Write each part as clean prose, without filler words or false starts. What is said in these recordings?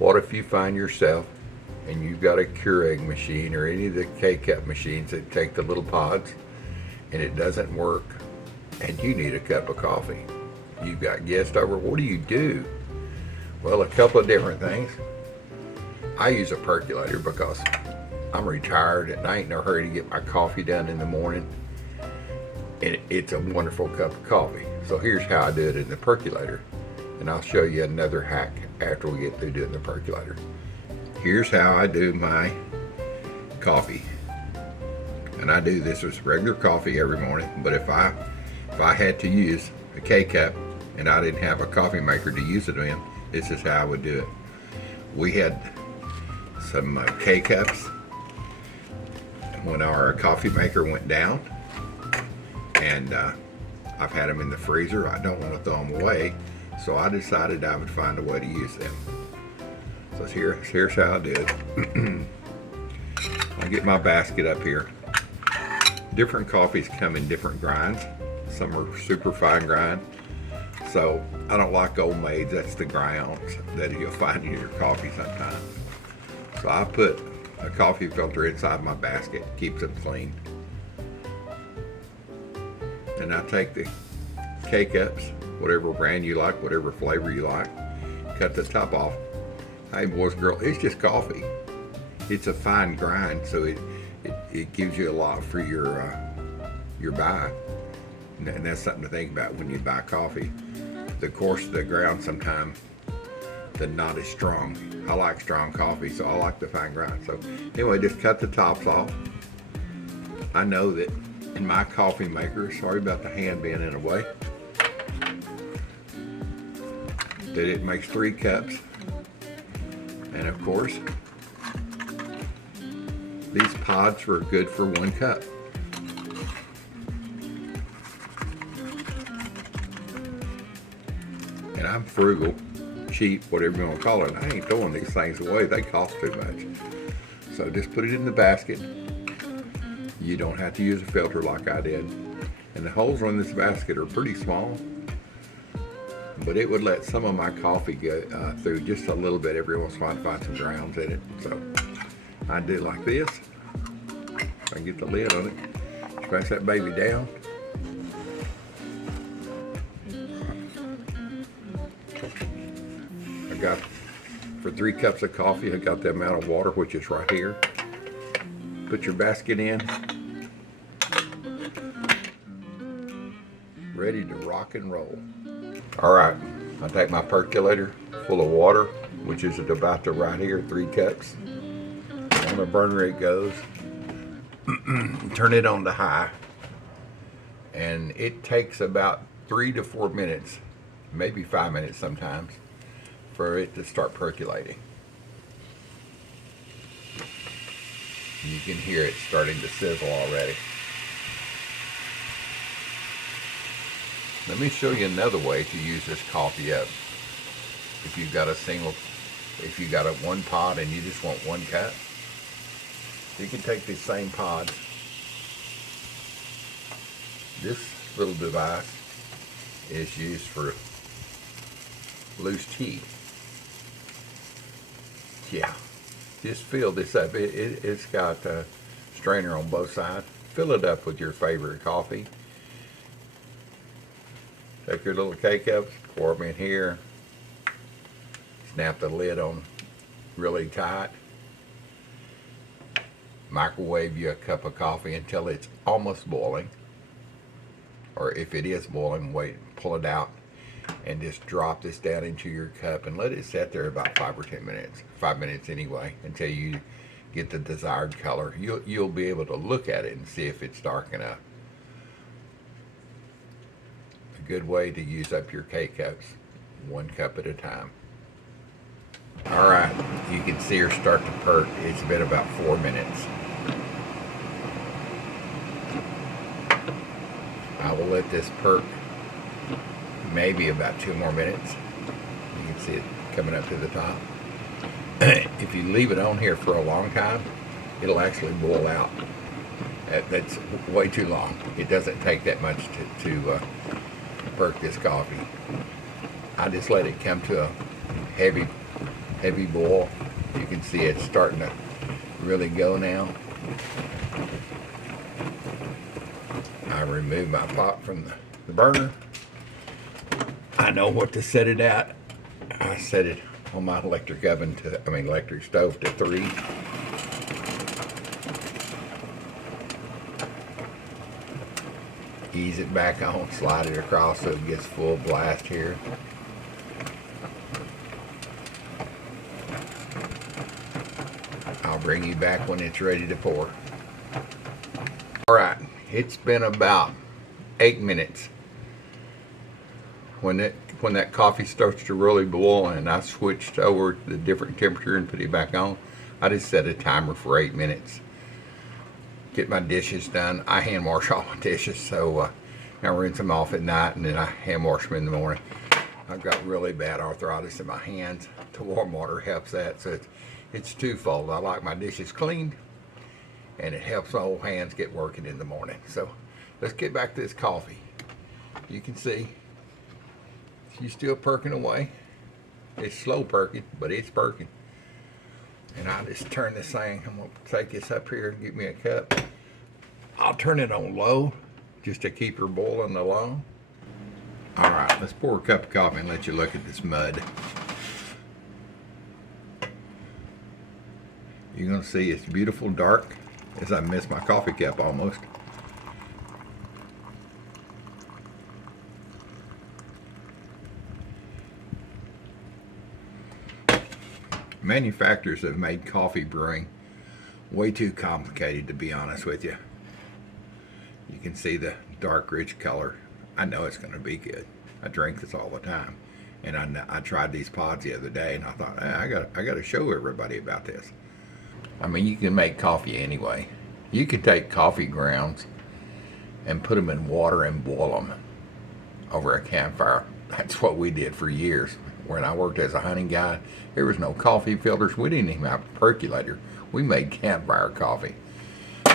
What if you find yourself and you've got a Keurig machine or any of the K-Cup machines that take the little pods and it doesn't work and you need a cup of coffee? You've got guests over. What do you do? Well, a couple of different things. I use a percolator because I'm retired and I ain't no hurry to get my coffee done in the morning. And it's a wonderful cup of coffee. So here's how I do it in the percolator. And I'll show you another hack after we get through doing the percolator. Here's how I do my coffee. And I do this with regular coffee every morning, but if I had to use a K-Cup and I didn't have a coffee maker to use it in, this is how I would do it. We had some K-Cups when our coffee maker went down, and I've had them in the freezer. I don't want to throw them away, so I decided I would find a way to use them. So here's how I do it. I get my basket up here. Different coffees come in different grinds. Some are super fine grind. So I don't like old maids. That's the grounds that you'll find in your coffee sometimes. So I put a coffee filter inside my basket, keeps it clean. And I take the K-Cups, whatever brand you like, whatever flavor you like, cut the top off. Hey boys and girls, it's just coffee. It's a fine grind, so it gives you a lot for your buy. And that's something to think about when you buy coffee. The coarse of the ground sometimes, they're not as strong. I like strong coffee, so I like the fine grind. So anyway, just cut the tops off. I know that in my coffee maker, sorry about the hand being in the way, that it makes 3 cups. And of course, these pods are good for 1 cup. And I'm frugal, cheap, whatever you want to call it. I ain't throwing these things away. They cost too much. So just put it in the basket. You don't have to use a filter like I did. And the holes on this basket are pretty small, but it would let some of my coffee go through just a little bit every once in a while to find some grounds in it. So I do like this. I can get the lid on it. Press that baby down. I got, for 3 cups of coffee, I got the amount of water, which is right here. Put your basket in. Ready to rock and roll. All right, I take my percolator full of water, which is about to right here, 3 cups. On the burner it goes. Turn it on to high. And it takes about 3 to 4 minutes, maybe 5 minutes sometimes, for it to start percolating. You can hear it starting to sizzle already. Let me show you another way to use this coffee up. If you've got a 1 pod and you just want 1 cup, you can take this same pod. This little device is used for loose tea. Yeah, just fill this up. It's got a strainer on both sides. Fill it up with your favorite coffee. Take your little K-Cups, pour them in here. Snap the lid on really tight. Microwave you a cup of coffee until it's almost boiling. Or if it is boiling, wait, pull it out and just drop this down into your cup and let it sit there about 5 or 10 minutes. 5 minutes anyway, until you get the desired color. You'll be able to look at it and see if it's dark enough. A good way to use up your K-Cups, 1 cup at a time. All right, you can see her start to perk. It's been about 4 minutes. I will let this perk maybe about 2 more minutes. You can see it coming up to the top. If you leave it on here for a long time, it'll actually boil out. That's way too long. It doesn't take that much to perk this coffee. I just let it come to a heavy heavy boil. You can see it's starting to really go now. I remove my pot from the burner. I know what to set it at. I set it on my electric stove to 3. Ease it back on, slide it across so it gets full blast here. I'll bring you back when it's ready to pour. Alright, it's been about 8 minutes. When that coffee starts to really boil and I switched over to the different temperature and put it back on, I just set a timer for 8 minutes. Get my dishes done. I hand wash all my dishes, so I rinse them off at night and then I hand wash them in the morning. I've got really bad arthritis in my hands. The warm water helps that, so it's twofold. I like my dishes cleaned, and it helps my old hands get working in the morning. So let's get back to this coffee. You can see she's still perking away. It's slow perking, but it's perking. And I'll just turn this thing. I'm going to take this up here and get me a cup. I'll turn it on low just to keep her boiling along. All right, let's pour a cup of coffee and let you look at this mud. You're going to see it's beautiful dark as I miss my coffee cup almost. Manufacturers have made coffee brewing way too complicated, to be honest with you. You can see the dark rich color. I know it's going to be good. I drink this all the time, and I tried these pods the other day and I thought, I got to show everybody about this. I mean, you can make coffee anyway. You could take coffee grounds and put them in water and boil them over a campfire. That's what we did for years. When I worked as a hunting guide, there was no coffee filters. We didn't even have a percolator. We made campfire coffee.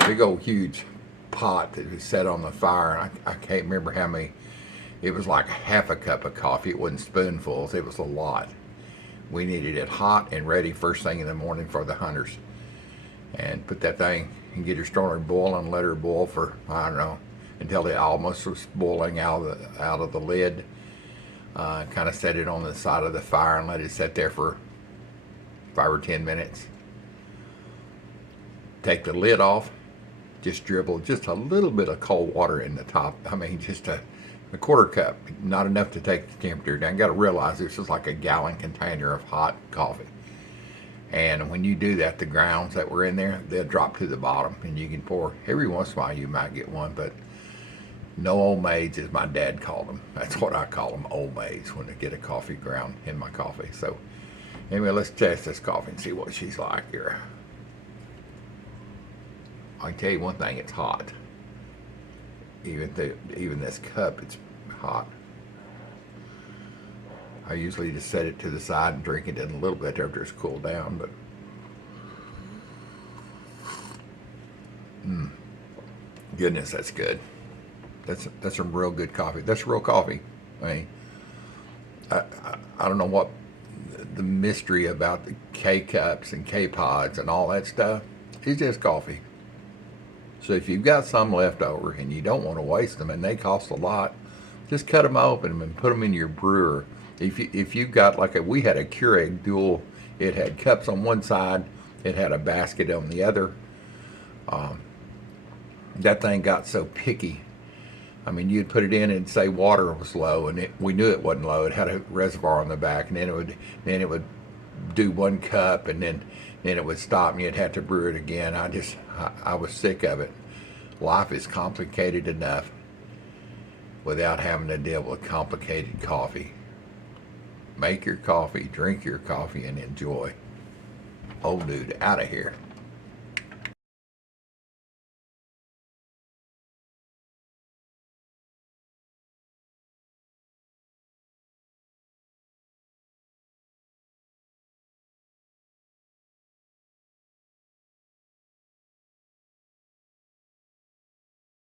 Big old huge pot that was set on the fire. I can't remember how many. It was like half a cup of coffee. It wasn't spoonfuls. It was a lot. We needed it hot and ready first thing in the morning for the hunters. And put that thing and get her started boiling. Let her boil for, I don't know, until it almost was boiling out of the lid. Kind of set it on the side of the fire and let it sit there for 5 or 10 minutes. Take the lid off. Just dribble just a little bit of cold water in the top. I mean, just a quarter cup. Not enough to take the temperature down. Got to realize this is like a gallon container of hot coffee. And when you do that, the grounds that were in there, they'll drop to the bottom. And you can pour. Every once in a while you might get one, but no old maids, as my dad called them. That's what I call them, old maids, when they get a coffee ground in my coffee. So anyway, let's test this coffee and see what she's like here. I can tell you one thing, it's hot. Even this cup, it's hot. I usually just set it to the side and drink it in a little bit after it's cooled down, but goodness, that's good. That's some real good coffee. That's real coffee. I mean, I don't know what the mystery about the K-cups and K-pods and all that stuff. It's just coffee. So if you've got some left over and you don't want to waste them, and they cost a lot, just cut them open and put them in your brewer. If you've got we had a Keurig dual, it had cups on one side, it had a basket on the other. That thing got so picky. I mean, you'd put it in and say water was low, and we knew it wasn't low. It had a reservoir on the back, and then it would do 1 cup, and then it would stop, and you'd have to brew it again. I was sick of it. Life is complicated enough without having to deal with complicated coffee. Make your coffee, drink your coffee, and enjoy. Old dude out of here.